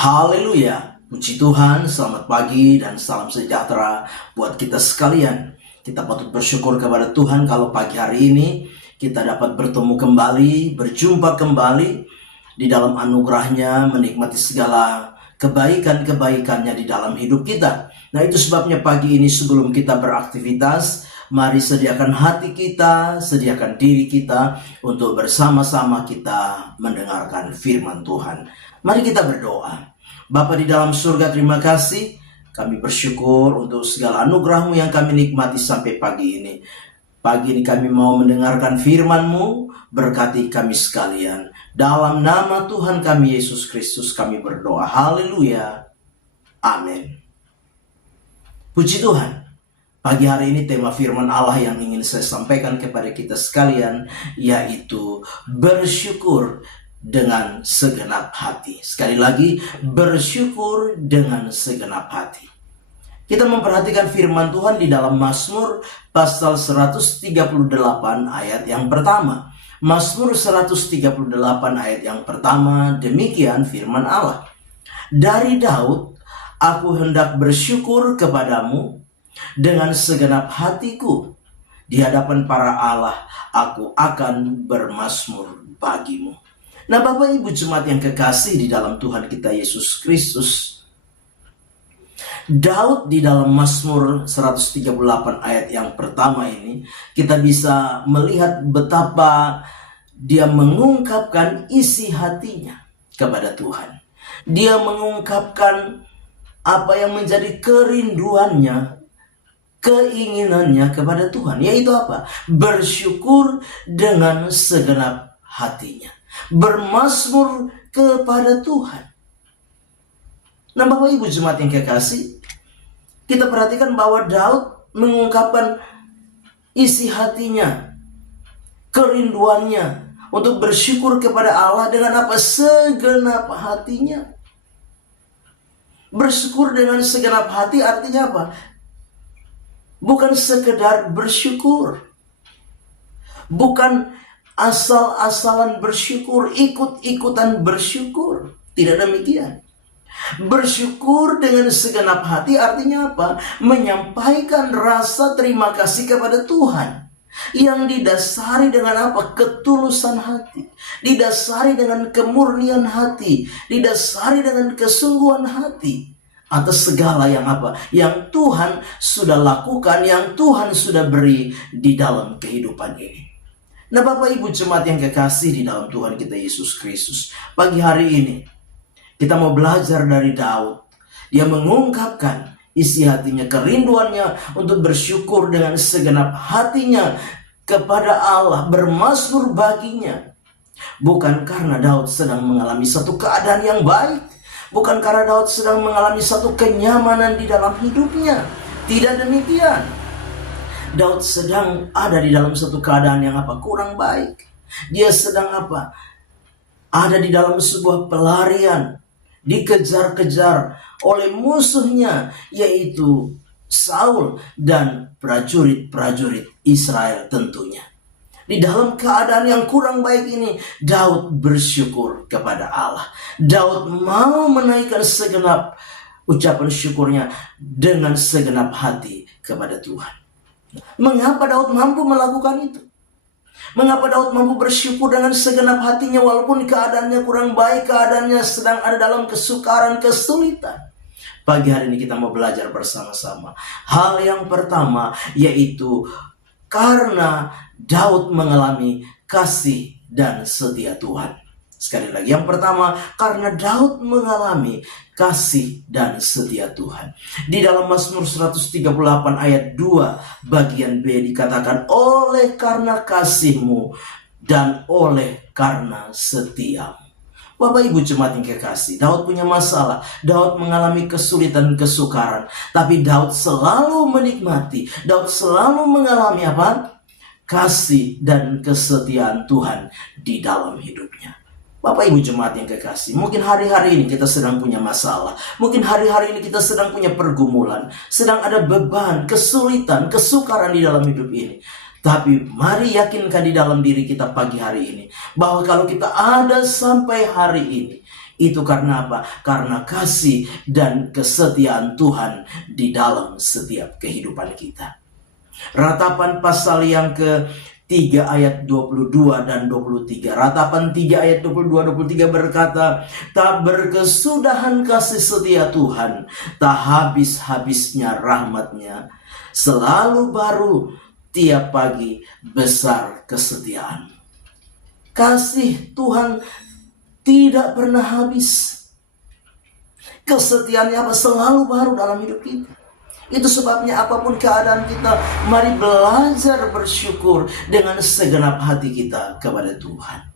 Haleluya, puji Tuhan, selamat pagi dan salam sejahtera buat kita sekalian. Kita patut bersyukur kepada Tuhan kalau pagi hari ini kita dapat bertemu kembali, berjumpa kembali di dalam anugerahnya, menikmati segala kebaikan-kebaikannya di dalam hidup kita. Nah, itu sebabnya pagi ini sebelum kita beraktivitas, mari sediakan hati kita, sediakan diri kita untuk bersama-sama kita mendengarkan firman Tuhan. Mari kita berdoa. Bapa di dalam surga, terima kasih. Kami bersyukur untuk segala anugerah-Mu yang kami nikmati sampai pagi ini. Pagi ini kami mau mendengarkan firman-Mu, berkati kami sekalian. Dalam nama Tuhan kami Yesus Kristus kami berdoa. Haleluya. Amin. Puji Tuhan. Pagi hari ini tema firman Allah yang ingin saya sampaikan kepada kita sekalian, yaitu bersyukur dengan segenap hati. Sekali lagi, bersyukur dengan segenap hati. Kita memperhatikan firman Tuhan di dalam Mazmur pasal 138 ayat yang pertama. Mazmur 138 ayat yang pertama, demikian firman Allah. Dari Daud, aku hendak bersyukur kepadamu dengan segenap hatiku. Di hadapan para Allah, aku akan bermazmur bagimu. Nah, Bapak Ibu jemaat yang kekasih di dalam Tuhan kita Yesus Kristus, Daud di dalam Mazmur 138 ayat yang pertama ini, kita bisa melihat betapa dia mengungkapkan isi hatinya kepada Tuhan. Dia mengungkapkan apa yang menjadi kerinduannya, keinginannya kepada Tuhan, yaitu apa? Bersyukur dengan segenap hatinya, bermazmur kepada Tuhan. Nah, Bapak Ibu jemaat yang kekasih, kita perhatikan bahwa Daud mengungkapkan isi hatinya, kerinduannya untuk bersyukur kepada Allah dengan apa? Segenap hatinya. Bersyukur dengan segenap hati artinya apa? Bukan sekedar bersyukur, bukan asal-asalan bersyukur, ikut-ikutan bersyukur. Tidak demikian. Bersyukur dengan segenap hati artinya apa? Menyampaikan rasa terima kasih kepada Tuhan yang didasari dengan apa? Ketulusan hati, didasari dengan kemurnian hati, didasari dengan kesungguhan hati atas segala yang apa? Yang Tuhan sudah lakukan, yang Tuhan sudah beri di dalam kehidupan ini. Nah, Bapak Ibu jemaat yang kekasih di dalam Tuhan kita Yesus Kristus, pagi hari ini kita mau belajar dari Daud. Dia mengungkapkan isi hatinya, kerinduannya untuk bersyukur dengan segenap hatinya kepada Allah, bermazmur baginya. Bukan karena Daud sedang mengalami satu keadaan yang baik, bukan karena Daud sedang mengalami satu kenyamanan di dalam hidupnya. Tidak demikian. Daud sedang ada di dalam satu keadaan yang apa? Kurang baik. Dia sedang apa? Ada di dalam sebuah pelarian, dikejar-kejar oleh musuhnya, yaitu Saul dan prajurit-prajurit Israel tentunya. Di dalam keadaan yang kurang baik ini, Daud bersyukur kepada Allah. Daud mau menaikkan segenap ucapan syukurnya dengan segenap hati kepada Tuhan. Mengapa Daud mampu melakukan itu? Mengapa Daud mampu bersyukur dengan segenap hatinya walaupun keadaannya kurang baik, keadaannya sedang ada dalam kesukaran, kesulitan? Pagi hari ini kita mau belajar bersama-sama. Hal yang pertama yaitu karena Daud mengalami kasih dan setia Tuhan. Sekali lagi, yang pertama, karena Daud mengalami kasih dan setia Tuhan. Di dalam Mazmur 138 ayat 2 bagian B dikatakan, oleh karena kasih-Mu dan oleh karena setiamu. Bapak Ibu jemaat yang kekasih, Daud punya masalah, Daud mengalami kesulitan, kesukaran, tapi Daud selalu menikmati, Daud selalu mengalami apa? Kasih dan kesetiaan Tuhan di dalam hidupnya. Bapak Ibu jemaat yang kekasih, mungkin hari-hari ini kita sedang punya masalah, mungkin hari-hari ini kita sedang punya pergumulan, sedang ada beban, kesulitan, kesukaran di dalam hidup ini. Tapi mari yakinkan di dalam diri kita pagi hari ini bahwa kalau kita ada sampai hari ini, Itu karena apa? Karena kasih dan kesetiaan Tuhan di dalam setiap kehidupan kita. Ratapan pasal yang ke-3 ayat 22 dan 23. Ratapan 3 ayat 22-23 berkata, tak berkesudahan kasih setia Tuhan, tak habis-habisnya rahmatnya, selalu baru tiap pagi besar kesetiaan. Kasih Tuhan tidak pernah habis. Kesetiaannya apa? Selalu baru dalam hidup kita. Itu sebabnya apapun keadaan kita, mari belajar bersyukur dengan segenap hati kita kepada Tuhan.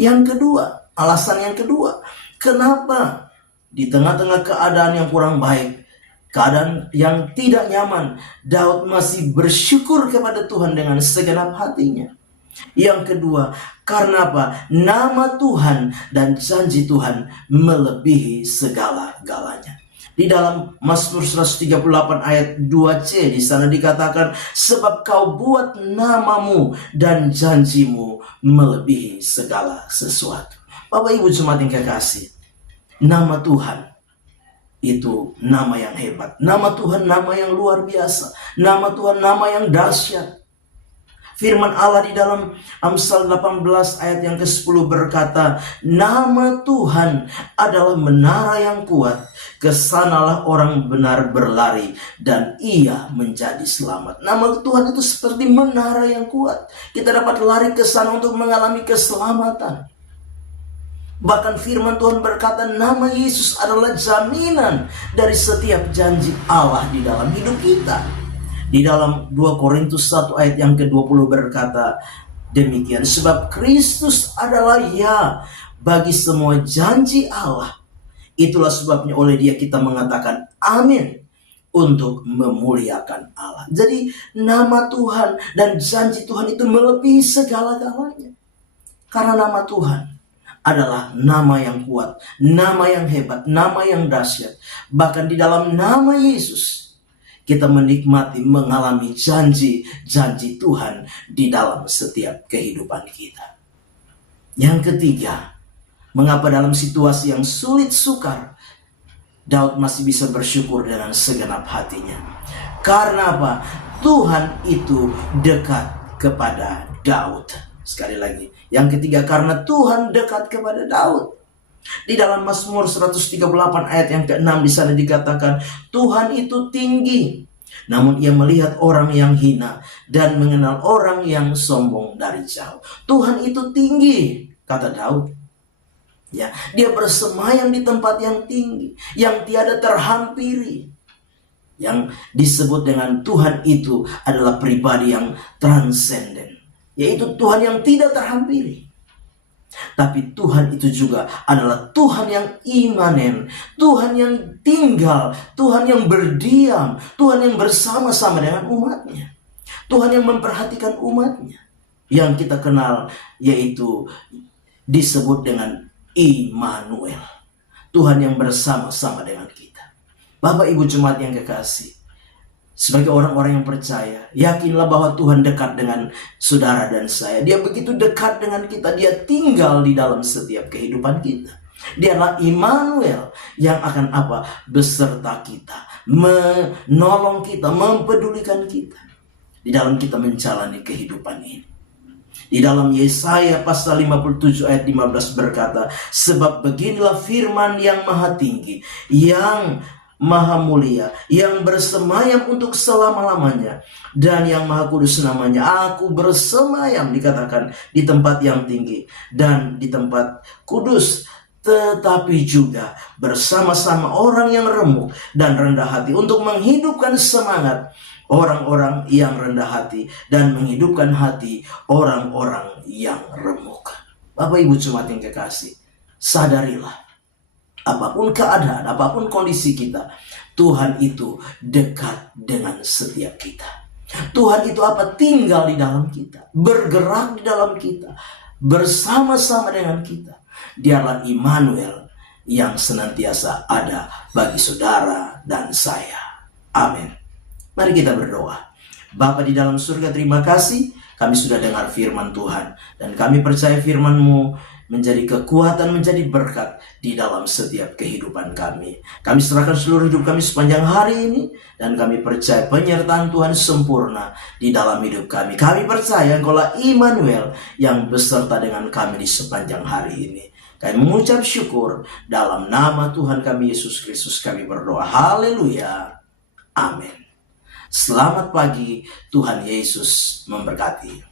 Yang kedua, alasan yang kedua, kenapa di tengah-tengah keadaan yang kurang baik, keadaan yang tidak nyaman, Daud masih bersyukur kepada Tuhan dengan segenap hatinya. Yang kedua, karena apa? Nama Tuhan dan janji Tuhan melebihi segala-galanya. Di dalam Mazmur 138 ayat 2c di sana dikatakan, sebab kau buat namamu dan janjimu melebihi segala sesuatu. Bapak Ibu jemaat yang kekasih, nama Tuhan itu nama yang hebat. Nama Tuhan nama yang luar biasa. Nama Tuhan nama yang dahsyat. Firman Allah di dalam Amsal 18 ayat yang ke-10 berkata, nama Tuhan adalah menara yang kuat, kesanalah orang benar berlari dan ia menjadi selamat. Nama Tuhan itu seperti menara yang kuat. Kita dapat lari ke sana untuk mengalami keselamatan. Bahkan firman Tuhan berkata, nama Yesus adalah jaminan dari setiap janji Allah di dalam hidup kita. Di dalam 2 Korintus 1 ayat yang ke-20 berkata demikian, sebab Kristus adalah ya bagi semua janji Allah. Itulah sebabnya oleh Dia kita mengatakan amin, untuk memuliakan Allah. Jadi nama Tuhan dan janji Tuhan itu melebihi segala-galanya. Karena nama Tuhan adalah nama yang kuat, nama yang hebat, nama yang dahsyat. Bahkan di dalam nama Yesus kita menikmati, mengalami janji-janji Tuhan di dalam setiap kehidupan kita. Yang ketiga, mengapa dalam situasi yang sulit sukar, Daud masih bisa bersyukur dengan segenap hatinya? Karena apa? Tuhan itu dekat kepada Daud. Sekali lagi, yang ketiga, karena Tuhan dekat kepada Daud. Di dalam Mazmur 138 ayat yang ke-6 di sana dikatakan, Tuhan itu tinggi, namun ia melihat orang yang hina dan mengenal orang yang sombong dari jauh. Tuhan itu tinggi, kata Daud. Ya, dia bersemayam di tempat yang tinggi, yang tiada terhampiri. Yang disebut dengan Tuhan itu adalah pribadi yang transenden, yaitu Tuhan yang tidak terhampiri. Tapi Tuhan itu juga adalah Tuhan yang imanen, Tuhan yang tinggal, Tuhan yang berdiam, Tuhan yang bersama-sama dengan umatnya, Tuhan yang memperhatikan umatnya. Yang kita kenal yaitu disebut dengan Immanuel, Tuhan yang bersama-sama dengan kita. Bapak Ibu jemaat yang kekasih, sebagai orang-orang yang percaya, yakinlah bahwa Tuhan dekat dengan saudara dan saya. Dia begitu dekat dengan kita. Dia tinggal di dalam setiap kehidupan kita. Dia adalah Immanuel yang akan apa? Beserta kita, menolong kita, mempedulikan kita di dalam kita menjalani kehidupan ini. Di dalam Yesaya pasal 57 ayat 15 berkata, sebab beginilah firman yang maha tinggi, yang maha mulia, yang bersemayam untuk selama-lamanya, dan yang maha kudus namanya. Aku bersemayam, dikatakan, di tempat yang tinggi dan di tempat kudus, tetapi juga bersama-sama orang yang remuk dan rendah hati, untuk menghidupkan semangat orang-orang yang rendah hati dan menghidupkan hati orang-orang yang remuk. Bapak Ibu jemaat yang kekasih, sadarilah, apapun keadaan, apapun kondisi kita, Tuhan itu dekat dengan setiap kita. Tuhan itu apa? Tinggal di dalam kita, bergerak di dalam kita, bersama-sama dengan kita. Dialah Immanuel yang senantiasa ada bagi saudara dan saya. Amin. Mari kita berdoa. Bapa di dalam surga, terima kasih kami sudah dengar firman Tuhan, dan kami percaya firman-Mu menjadi kekuatan, menjadi berkat di dalam setiap kehidupan kami. Kami serahkan seluruh hidup kami sepanjang hari ini, dan kami percaya penyertaan Tuhan sempurna di dalam hidup kami. Kami percaya Engkaulah Immanuel yang beserta dengan kami di sepanjang hari ini. Kami mengucap syukur dalam nama Tuhan kami Yesus Kristus kami berdoa. Haleluya. Amin. Selamat pagi, Tuhan Yesus memberkati.